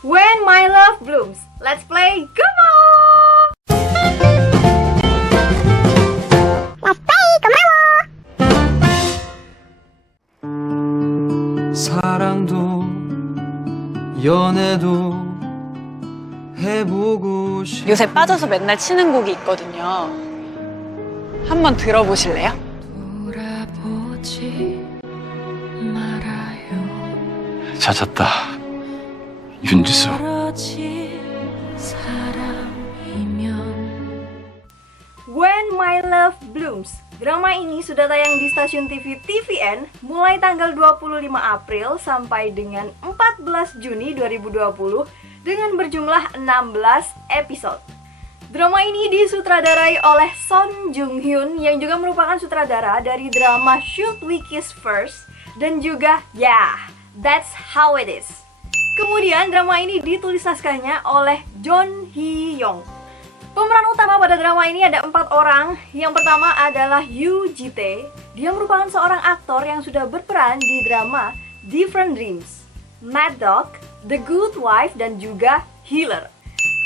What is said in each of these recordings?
When My Love Blooms. Let's play Gumo! Let's play Gumo! 사랑도 연애도 해보고 싶. 요새 빠져서 맨날 치는 곡이 있거든요. 한번 들어보실래요? 돌아보지 말아요. 찾았다. 윤지수. 멀어진 사람이면 When My Love Blooms. Drama ini sudah tayang di stasiun TV TVN mulai tanggal 25 April sampai dengan 14 Juni 2020 dengan berjumlah 16 episode. Drama ini disutradarai oleh Son Jung Hyun yang juga merupakan sutradara dari drama Should We Kiss First dan juga Yeah, That's How It Is. Kemudian drama ini ditulis naskahnya oleh John Hee Yong. Pemeran utama pada drama ini ada 4 orang. Yang pertama adalah Yoo Ji Tae. Dia merupakan seorang aktor yang sudah berperan di drama Different Dreams, Mad Dog, The Good Wife, dan juga Healer.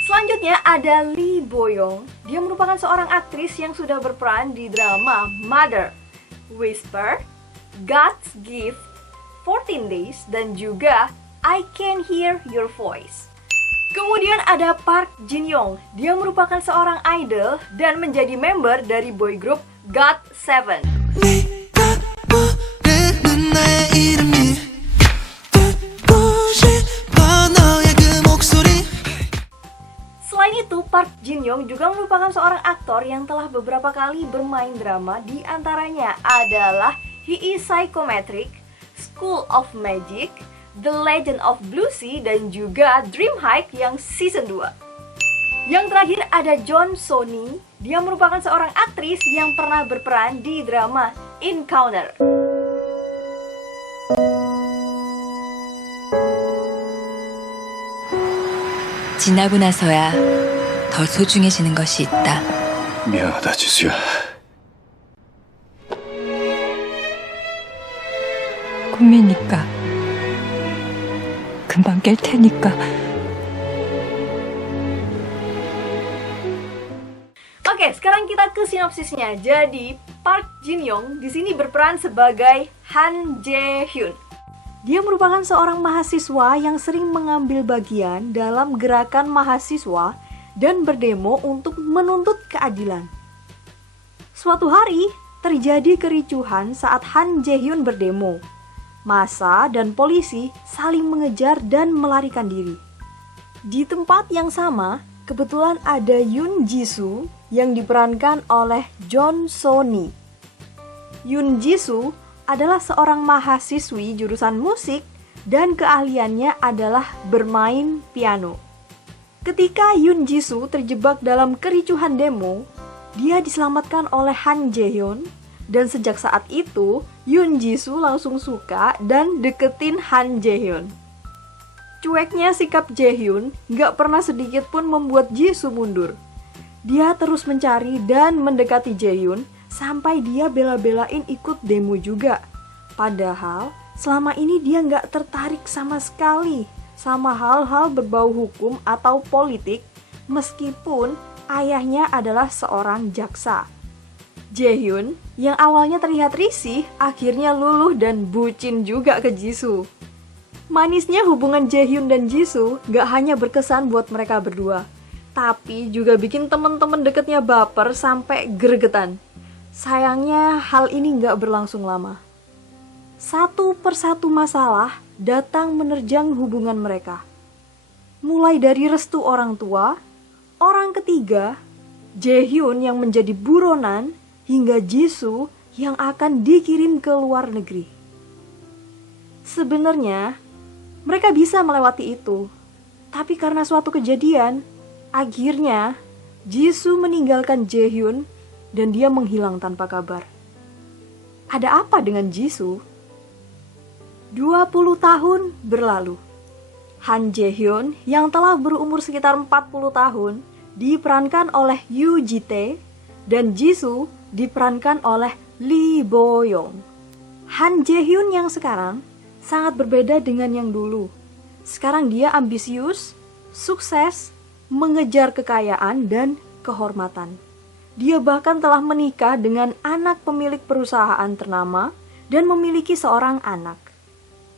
Selanjutnya ada Lee Bo Young. Dia merupakan seorang aktris yang sudah berperan di drama Mother, Whisper, God's Gift, 14 Days, dan juga I Can Hear Your Voice. Kemudian ada Park Jin Young. Dia merupakan seorang idol dan menjadi member dari boy group GOT7. Selain itu, Park Jin Young juga merupakan seorang aktor yang telah beberapa kali bermain drama. Di antaranya adalah He is Psychometric, School of Magic, The Legend of Blue Sea, dan juga Dream High yang season 2. Yang terakhir ada John Sony. Dia merupakan seorang aktris yang pernah berperan di drama Encounter. 지나고 나서야 더 소중해지는 것이 있다. 미안하다, 지수야. 꿈이니까 금방 깰 테니까. Oke, sekarang kita ke sinopsisnya. Jadi, Park Jin Young di sini berperan sebagai Han Jae Hyun. Dia merupakan seorang mahasiswa yang sering mengambil bagian dalam gerakan mahasiswa dan berdemo untuk menuntut keadilan. Suatu hari, terjadi kericuhan saat Han Jae Hyun berdemo. Massa dan polisi saling mengejar dan melarikan diri. Di tempat yang sama, kebetulan ada Yoon Ji-soo yang diperankan oleh John Sony. Yoon Ji-soo adalah seorang mahasiswi jurusan musik dan keahliannya adalah bermain piano. Ketika Yoon Ji-soo terjebak dalam kericuhan demo, dia diselamatkan oleh Han Jae Hyun. Dan sejak saat itu, Yoon Ji-soo langsung suka dan deketin Han Jae Hyun. Cueknya sikap Jae Hyun gak pernah sedikit pun membuat Ji-soo mundur. Dia terus mencari dan mendekati Jae Hyun sampai dia bela-belain ikut demo juga. Padahal selama ini dia gak tertarik sama sekali sama hal-hal berbau hukum atau politik, meskipun ayahnya adalah seorang jaksa. Jae Hyun yang awalnya terlihat risih akhirnya luluh dan bucin juga ke Ji-soo. Manisnya hubungan Jae Hyun dan Ji-soo gak hanya berkesan buat mereka berdua, tapi juga bikin temen-temen deketnya baper sampai gregetan. Sayangnya hal ini gak berlangsung lama. Satu persatu masalah datang menerjang hubungan mereka. Mulai dari restu orang tua, orang ketiga, Jae Hyun yang menjadi buronan, hingga Ji-soo yang akan dikirim ke luar negeri. Sebenarnya, mereka bisa melewati itu. Tapi karena suatu kejadian, akhirnya Ji-soo meninggalkan Jae Hyun dan dia menghilang tanpa kabar. Ada apa dengan Ji-soo? 20 tahun berlalu. Han Jae Hyun yang telah berumur sekitar 40 tahun diperankan oleh Yoo Ji Tae dan Ji-soo diperankan oleh Lee Bo Young. Han Jae Hyun yang sekarang sangat berbeda dengan yang dulu. Sekarang dia ambisius, sukses, mengejar kekayaan dan kehormatan. Dia bahkan telah menikah dengan anak pemilik perusahaan ternama dan memiliki seorang anak.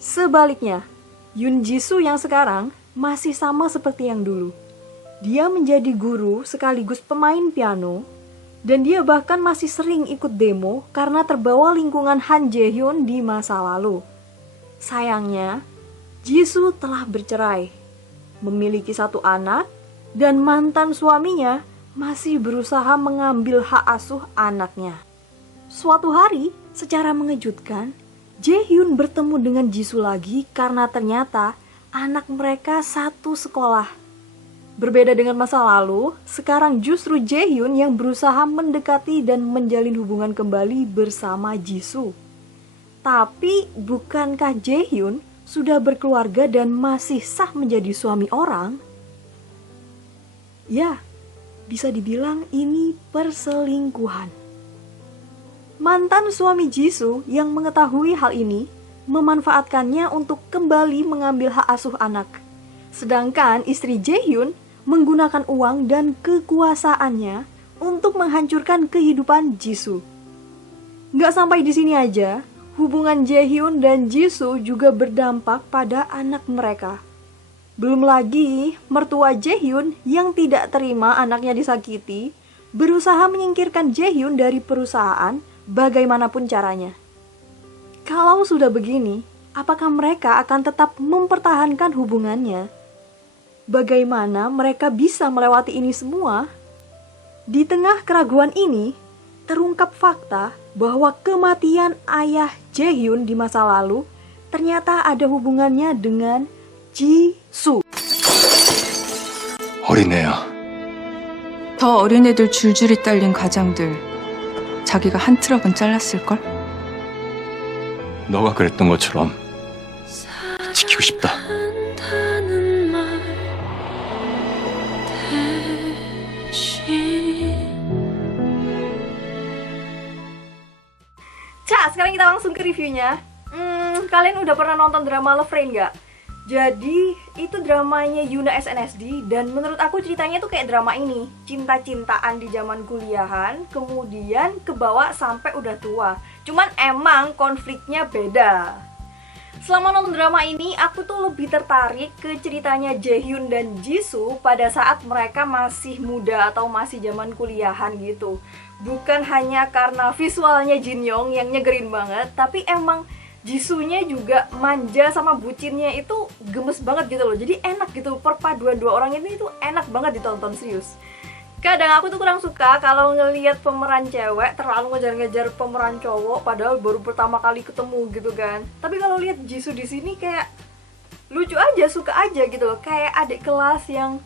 Sebaliknya, Yoon Jisoo yang sekarang masih sama seperti yang dulu. Dia menjadi guru sekaligus pemain piano, dan dia bahkan masih sering ikut demo karena terbawa lingkungan Han Jae-hyun di masa lalu. Sayangnya, Jisoo telah bercerai, memiliki satu anak, dan mantan suaminya masih berusaha mengambil hak asuh anaknya. Suatu hari, secara mengejutkan, Jae-hyun bertemu dengan Jisoo lagi karena ternyata anak mereka satu sekolah. Berbeda dengan masa lalu, sekarang justru Jae-hyun yang berusaha mendekati dan menjalin hubungan kembali bersama Jisoo. Tapi bukankah Jae-hyun sudah berkeluarga dan masih sah menjadi suami orang? Ya, bisa dibilang ini perselingkuhan. Mantan suami Jisoo yang mengetahui hal ini memanfaatkannya untuk kembali mengambil hak asuh anak. Sedangkan istri Jae-hyun menggunakan uang dan kekuasaannya untuk menghancurkan kehidupan Jisoo. Nggak sampai di sini aja, hubungan Jae-hyun dan Jisoo juga berdampak pada anak mereka. Belum lagi, mertua Jae-hyun yang tidak terima anaknya disakiti, berusaha menyingkirkan Jae-hyun dari perusahaan bagaimanapun caranya. Kalau sudah begini, apakah mereka akan tetap mempertahankan hubungannya? Bagaimana mereka bisa melewati ini semua? Di tengah keraguan ini, terungkap fakta bahwa kematian ayah Jae-hyun di masa lalu ternyata ada hubungannya dengan Jisoo. 어린애야. 더 어린애들 줄줄이 딸린 가장들 자기가 한 트럭은 잘랐을걸? 너가 그랬던 것처럼 지키고 싶다. Cak, sekarang kita langsung ke reviewnya. Kalian udah pernah nonton drama Love Rain gak? Jadi, itu dramanya Yuna SNSD, dan menurut aku ceritanya tuh kayak drama ini. Cinta-cintaan di zaman kuliahan, kemudian kebawa sampai udah tua. Cuman emang konfliknya beda. Selama nonton drama ini, aku tuh lebih tertarik ke ceritanya Jae-hyun dan Jisoo pada saat mereka masih muda atau masih zaman kuliahan gitu. Bukan hanya karena visualnya Jin Young yang nyegerin banget, tapi emang Jisoo-nya juga manja sama bucinnya itu gemes banget gitu loh. Jadi enak gitu, perpaduan dua orang ini tuh enak banget ditonton, serius. Kadang aku tuh kurang suka kalau ngelihat pemeran cewek terlalu ngejar-ngejar pemeran cowok padahal baru pertama kali ketemu gitu kan. Tapi kalau lihat Jisoo di sini kayak lucu aja, suka aja gitu loh. Kayak adik kelas yang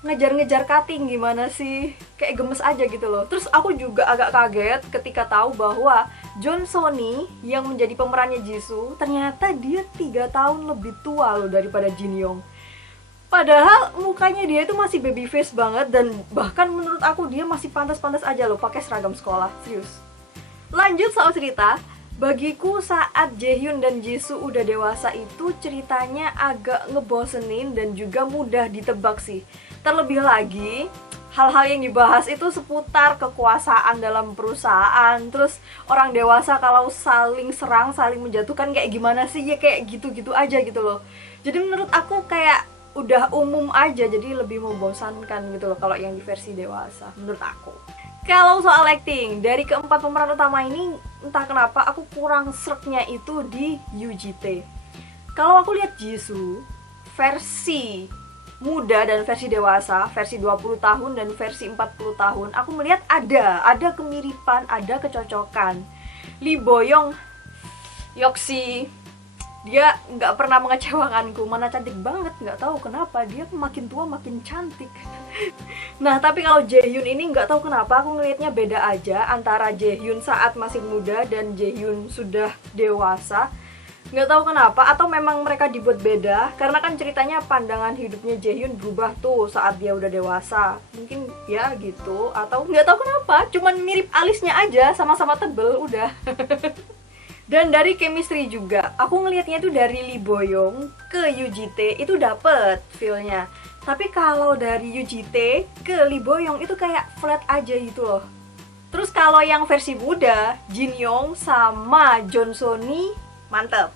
ngejar-ngejar cutting gimana sih, kayak gemes aja gitu loh. Terus aku juga agak kaget ketika tahu bahwa John Sony yang menjadi pemerannya Jisoo ternyata dia 3 tahun lebih tua loh daripada Jin Young. Padahal mukanya dia itu masih baby face banget, dan bahkan menurut aku dia masih pantas-pantas aja loh pakai seragam sekolah, serius. Lanjut soal cerita, bagiku saat Jae-hyun dan Jisoo udah dewasa itu ceritanya agak ngebosenin dan juga mudah ditebak sih. Terlebih lagi, hal-hal yang dibahas itu seputar kekuasaan dalam perusahaan. Terus orang dewasa kalau saling serang, saling menjatuhkan kayak gimana sih, ya kayak gitu-gitu aja gitu loh. Jadi menurut aku kayak udah umum aja, jadi lebih membosankan gitu loh kalau yang di versi dewasa, menurut aku. Kalau soal acting, dari keempat pemeran utama ini, entah kenapa aku kurang sreknya itu di UGT. Kalau aku lihat Jisoo, versi muda dan versi dewasa, versi 20 tahun dan versi 40 tahun, aku melihat ada kemiripan, ada kecocokan. Lee Boyoung, Yoksi, dia nggak pernah mengecewakanku, mana cantik banget, nggak tahu kenapa dia makin tua makin cantik. Nah tapi kalau Jae-hyun ini nggak tahu kenapa aku ngelihatnya beda aja antara Jae-hyun saat masih muda dan Jae-hyun sudah dewasa. Nggak tahu kenapa, atau memang mereka dibuat beda karena kan ceritanya pandangan hidupnya Jae-hyun berubah tuh saat dia udah dewasa. Mungkin ya gitu, atau nggak tahu kenapa, cuman mirip alisnya aja, sama-sama tebel udah. Dan dari chemistry juga, aku ngelihatnya itu dari Lee Boyong ke UGT itu dapet feel-nya. Tapi kalau dari UGT ke Lee Boyong itu kayak flat aja gitu loh. Terus kalau yang versi muda, Jin Young sama John Soni mantep.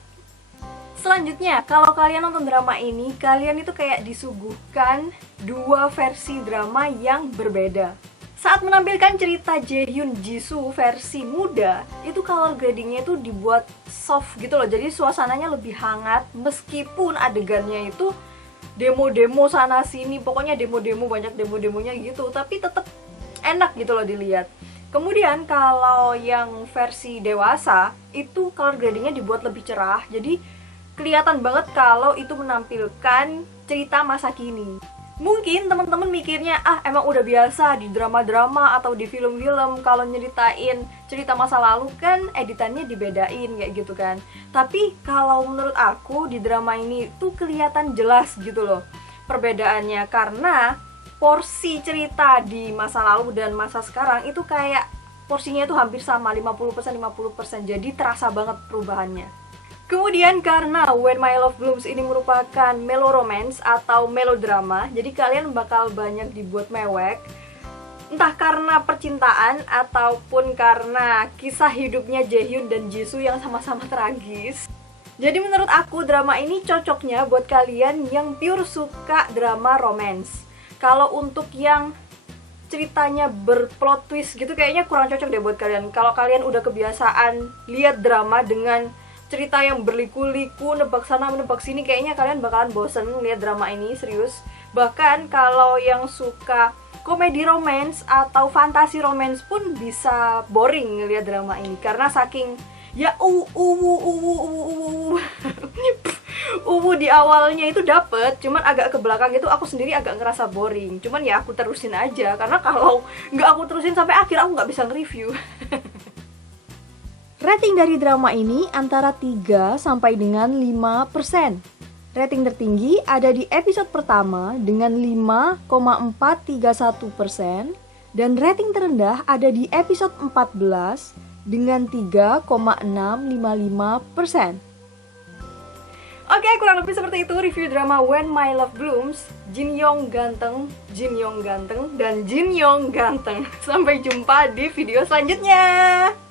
Selanjutnya, kalau kalian nonton drama ini, kalian itu kayak disuguhkan dua versi drama yang berbeda. Saat menampilkan cerita Jaehyun Jisoo versi muda, itu color gradingnya itu dibuat soft gitu loh. Jadi suasananya lebih hangat meskipun adegannya itu demo-demo sana sini, pokoknya demo-demo, banyak demo-demonya gitu, tapi tetap enak gitu loh dilihat. Kemudian kalau yang versi dewasa, itu color gradingnya dibuat lebih cerah. Jadi kelihatan banget kalau itu menampilkan cerita masa kini. Mungkin teman-teman mikirnya, emang udah biasa di drama-drama atau di film-film kalau nyeritain cerita masa lalu kan editannya dibedain kayak gitu kan. Tapi kalau menurut aku di drama ini tuh kelihatan jelas gitu loh perbedaannya, karena porsi cerita di masa lalu dan masa sekarang itu kayak porsinya itu hampir sama, 50% 50%, jadi terasa banget perubahannya. Kemudian karena When My Love Blooms ini merupakan meloromance atau melodrama, jadi kalian bakal banyak dibuat mewek. Entah karena percintaan ataupun karena kisah hidupnya Jaehyun dan Jisoo yang sama-sama tragis. Jadi menurut aku drama ini cocoknya buat kalian yang pure suka drama romance. Kalau untuk yang ceritanya berplot twist gitu kayaknya kurang cocok deh buat kalian. Kalau kalian udah kebiasaan lihat drama dengan cerita yang berliku-liku, nebak sana menebak sini, kayaknya kalian bakalan bosen lihat drama ini, serius. Bahkan kalau yang suka komedi romance atau fantasi romance pun bisa boring lihat drama ini karena saking ya di awalnya itu dapet, cuman agak ke belakang itu aku sendiri agak ngerasa boring. Cuman ya aku terusin aja karena kalau nggak aku terusin sampai akhir aku nggak bisa nge-review. Rating dari drama ini antara 3 sampai dengan 5%. Rating tertinggi ada di episode pertama dengan 5,431% dan rating terendah ada di episode 14 dengan 3,655%. Oke, kurang lebih seperti itu review drama When My Love Blooms. Jin Young ganteng, dan Jin Young ganteng. Sampai jumpa di video selanjutnya.